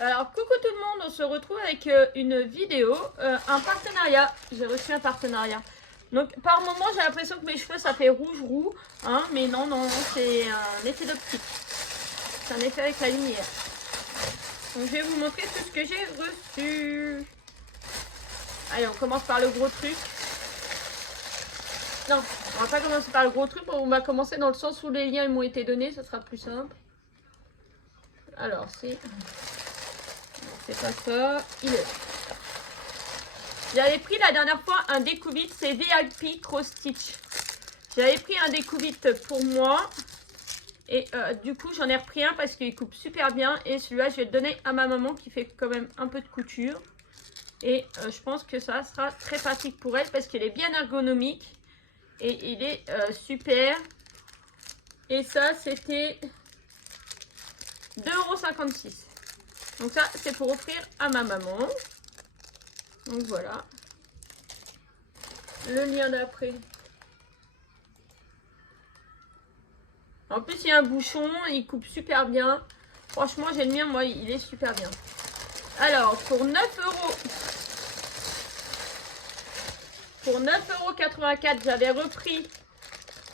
Alors coucou tout le monde, on se retrouve avec une vidéo, un partenariat. J'ai reçu un partenariat. Donc par moment j'ai l'impression que mes cheveux ça fait rouge roux, hein, mais non, c'est un effet d'optique. C'est un effet avec la lumière. Donc je vais vous montrer tout ce que j'ai reçu. Allez, on commence par le gros truc. Non, on va pas commencer par le gros truc, on va commencer dans le sens où les liens m'ont été donnés, ça sera plus simple. Alors c'est pas ça, il est. J'avais pris la dernière fois un découvite, c'est VIP Cross Stitch. J'avais pris un découvite pour moi. Et du coup, j'en ai repris un parce qu'il coupe super bien. Et celui-là, je vais le donner à ma maman qui fait quand même un peu de couture. Et je pense que ça sera très pratique pour elle parce qu'il est bien ergonomique. Et il est super. Et ça, c'était 2,56 €. Donc ça, c'est pour offrir à ma maman. Donc voilà. Le lien d'après. En plus, il y a un bouchon, il coupe super bien. Franchement, j'ai le mien, moi, il est super bien. Alors, pour 9 €, pour 9,84 €, j'avais repris,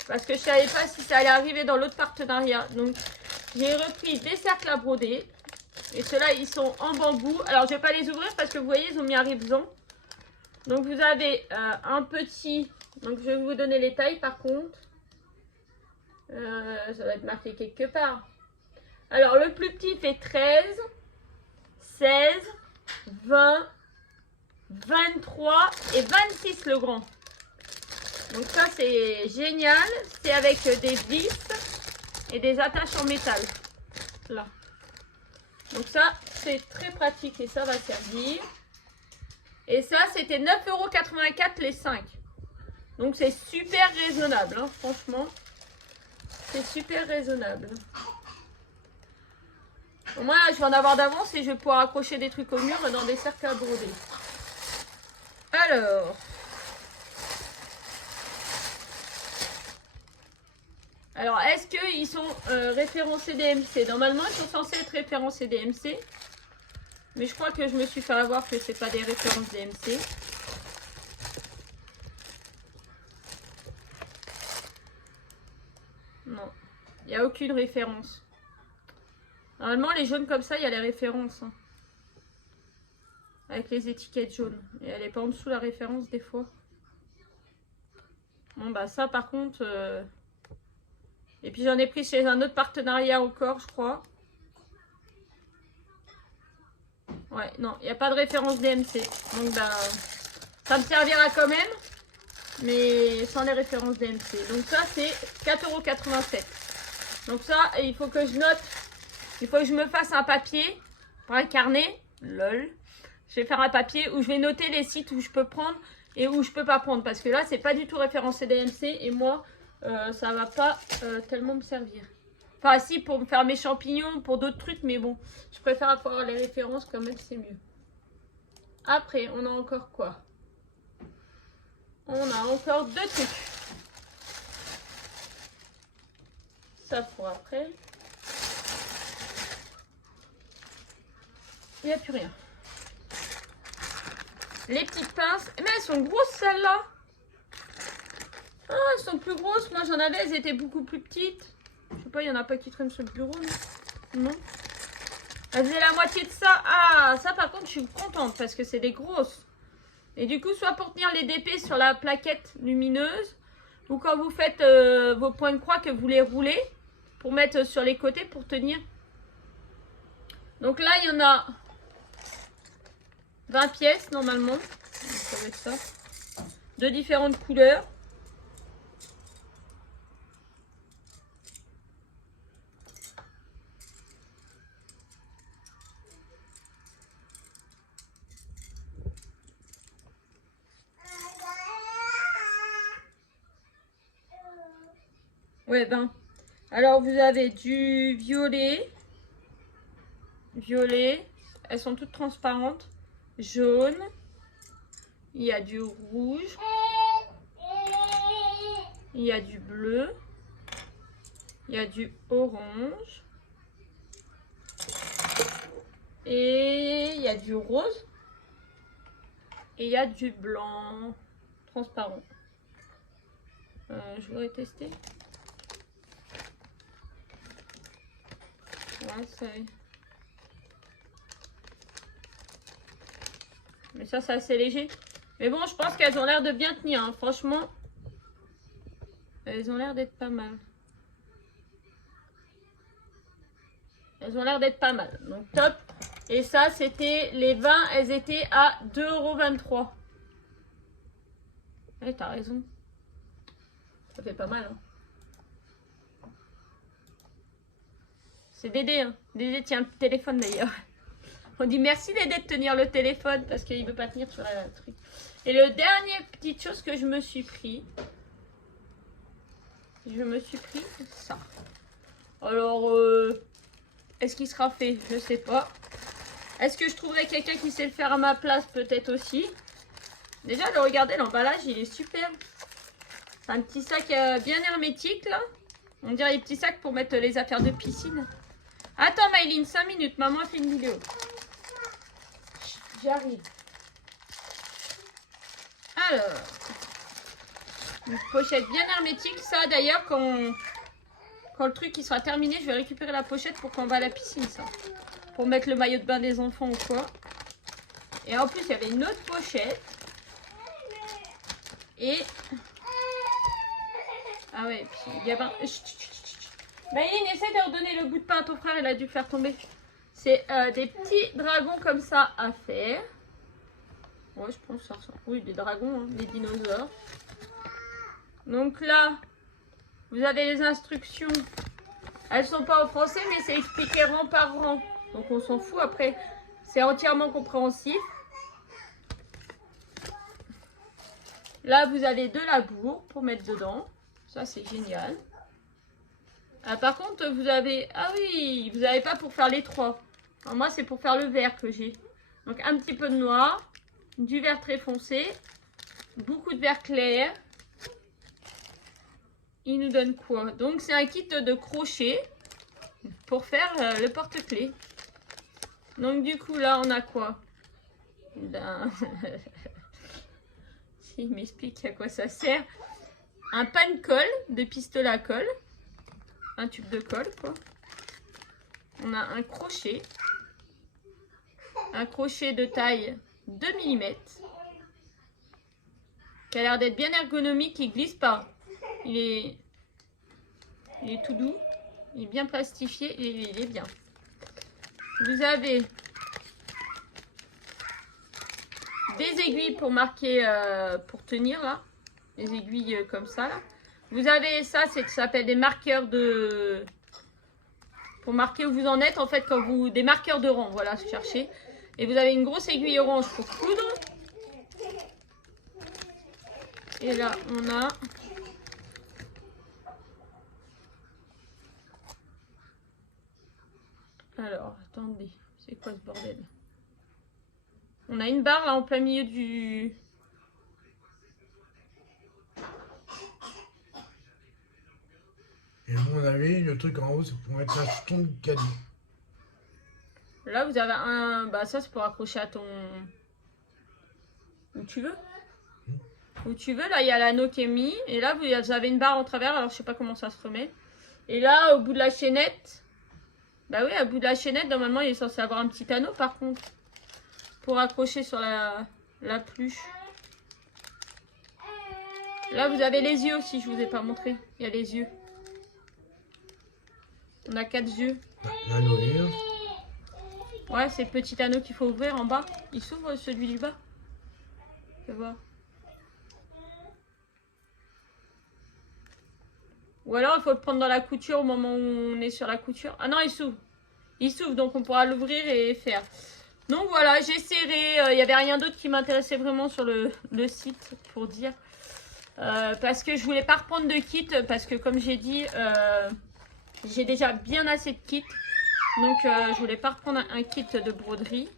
parce que je ne savais pas si ça allait arriver dans l'autre partenariat. Donc, j'ai repris des cercles à broder. Et ceux-là, ils sont en bambou. Alors, je ne vais pas les ouvrir parce que vous voyez, ils ont mis un rivesant. Donc, vous avez un petit. Donc, je vais vous donner les tailles par contre. Ça va être marqué quelque part. Alors, le plus petit fait 13, 16, 20, 23 et 26 le grand. Donc ça, c'est génial. C'est avec des vis et des attaches en métal. Là. Donc ça, c'est très pratique et ça va servir. Et ça, c'était 9,84 € les 5. Donc c'est super raisonnable, hein, franchement. C'est super raisonnable. Au moins, là, je vais en avoir d'avance et je vais pouvoir accrocher des trucs au mur dans des cercles à broder. Alors, est-ce qu'ils sont référencés DMC? Normalement, ils sont censés être référencés DMC. Mais je crois que je me suis fait avoir que c'est pas des références DMC. Non, il n'y a aucune référence. Normalement, les jaunes comme ça, il y a les références. Hein. Avec les étiquettes jaunes. Et elle est pas en dessous la référence des fois. Bon, bah ça, par contre... Et puis, j'en ai pris chez un autre partenariat encore, je crois. Ouais, non, il n'y a pas de référence DMC. Donc, bah, ça me servira quand même. Mais sans les références DMC. Donc, ça, c'est 4,87 €. Donc, ça, il faut que je note. Il faut que je me fasse un papier pour un carnet. Lol. Je vais faire un papier où je vais noter les sites où je peux prendre et où je peux pas prendre. Parce que là, c'est pas du tout référencé DMC. Et moi, ça va pas tellement me servir. Enfin, si, pour me faire mes champignons, pour d'autres trucs. Mais bon, je préfère avoir les références quand même, c'est mieux. Après, on a encore quoi? On a encore deux trucs. Ça pour après. Il n'y a plus rien. Les petites pinces. Mais elles sont grosses celles-là. Ah, elles sont plus grosses. Moi j'en avais, elles étaient beaucoup plus petites. Je sais pas, il y en a pas qui traînent sur le bureau. Non. Elles faisaient la moitié de ça. Ah, ça par contre je suis contente parce que c'est des grosses. Et du coup, soit pour tenir les DP sur la plaquette lumineuse, ou quand vous faites vos points de croix que vous les roulez, pour mettre sur les côtés pour tenir. Donc là, il y en a 20 pièces normalement. Ça va être ça. De différentes couleurs. Ouais, 20. Alors, vous avez du violet. Violet. Elles sont toutes transparentes. Jaune. Il y a du rouge. Il y a du bleu. Il y a du orange. Et il y a du rose. Et il y a du blanc transparent. Je voudrais tester. Ouais, c'est... Mais ça, c'est assez léger. Mais bon, je pense qu'elles ont l'air de bien tenir. Hein. Franchement, elles ont l'air d'être pas mal. Elles ont l'air d'être pas mal. Donc, top. Et ça, c'était les 20. Elles étaient à 2,23 €. Ouais, t'as raison. Ça fait pas mal. Hein. C'est Dédé. Hein. Dédé tient le téléphone d'ailleurs. On dit merci Dédé de tenir le téléphone parce qu'il veut pas tenir sur la truc. Et le dernier petite chose que je me suis pris. Ça. Alors, est-ce qu'il sera fait? Je sais pas. Est-ce que je trouverai quelqu'un qui sait le faire à ma place? Peut-être aussi. Déjà, regardez, l'emballage, il est super. C'est un petit sac bien hermétique, là. On dirait les petits sacs pour mettre les affaires de piscine. Attends, Maïline, 5 minutes. Maman fait une vidéo. J'arrive. Alors. Une pochette bien hermétique. Ça, d'ailleurs, quand le truc il sera terminé, je vais récupérer la pochette pour qu'on va à la piscine, ça. Pour mettre le maillot de bain des enfants ou quoi. Et en plus, il y avait une autre pochette. Et... Ah ouais, puis il y avait un... Maïline, essaie de redonner le bout de pain à ton frère, il a dû le faire tomber. C'est des petits dragons comme ça à faire. Ouais, je pense que ça ressemble. Oui, des dragons, hein, des dinosaures. Donc là, vous avez les instructions. Elles sont pas en français, mais c'est expliqué rang par rang. Donc on s'en fout après. C'est entièrement compréhensif. Là, vous avez de la bourre pour mettre dedans. Ça, c'est génial. Ah, par contre, vous avez... Ah oui, vous n'avez pas pour faire les trois. Alors, moi, c'est pour faire le vert que j'ai. Donc, un petit peu de noir. Du vert très foncé. Beaucoup de vert clair. Il nous donne quoi? Donc, c'est un kit de crochet pour faire le porte-clés. Donc, du coup, là, on a quoi? Ben... Il m'explique à quoi ça sert. Un pan-colle de pistolet à colle. Un tube de colle, quoi. On a un crochet. Un crochet de taille 2 mm. Qui a l'air d'être bien ergonomique. Il glisse pas. Il est tout doux. Il est bien plastifié et il est bien. Vous avez des aiguilles pour marquer, pour tenir là. Des aiguilles comme ça là. Vous avez ça, ça s'appelle des marqueurs de... Pour marquer où vous en êtes en fait quand vous... Des marqueurs de rang, voilà, cherchez. Et vous avez une grosse aiguille orange pour coudre. Et là, on a... Alors, attendez, c'est quoi ce bordel? On a une barre là en plein milieu du... Et à mon avis, le truc en haut, c'est pour mettre un jeton de caddie. Là, vous avez un... Bah ça, c'est pour accrocher à ton... Où tu veux. Où tu veux. Là, il y a l'anneau qui est mis. Et là, vous avez une barre en travers. Alors, je sais pas comment ça se remet. Et là, au bout de la chaînette... Bah oui, au bout de la chaînette, normalement, il est censé avoir un petit anneau, par contre. Pour accrocher sur la pluche. Là, vous avez les yeux aussi, je vous ai pas montré. Il y a les yeux. On a 4 yeux. L'anneau vert. Ouais, c'est le petit anneau qu'il faut ouvrir en bas. Il s'ouvre celui du bas. Fais voir. Ou alors il faut le prendre dans la couture au moment où on est sur la couture. Ah non, il s'ouvre. Il s'ouvre, donc on pourra l'ouvrir et faire. Donc voilà, j'ai serré. Il n'y avait rien d'autre qui m'intéressait vraiment sur le site pour dire. Parce que je voulais pas reprendre de kit. Parce que comme j'ai dit, j'ai déjà bien assez de kits. Donc je voulais pas reprendre un kit de broderie.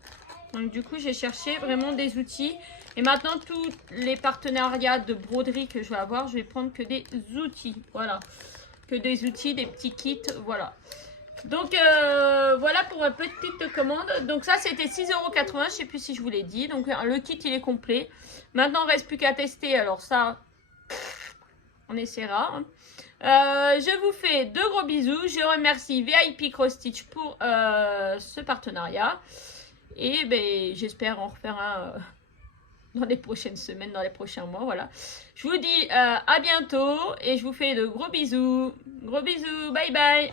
Donc du coup j'ai cherché vraiment des outils. Et maintenant tous les partenariats de broderie que je vais avoir, je vais prendre que des outils. Voilà. Que des outils, des petits kits. Voilà. Donc voilà pour ma petite commande. Donc ça c'était 6,80 €, je sais plus si je vous l'ai dit. Donc le kit il est complet. Maintenant il ne reste plus qu'à tester. Alors ça, on essaiera. Je vous fais de gros bisous. Je remercie VIP Cross Stitch pour ce partenariat. Et ben, j'espère en refaire un dans les prochaines semaines, dans les prochains mois. Voilà. Je vous dis à bientôt et je vous fais de gros bisous. Gros bisous. Bye bye.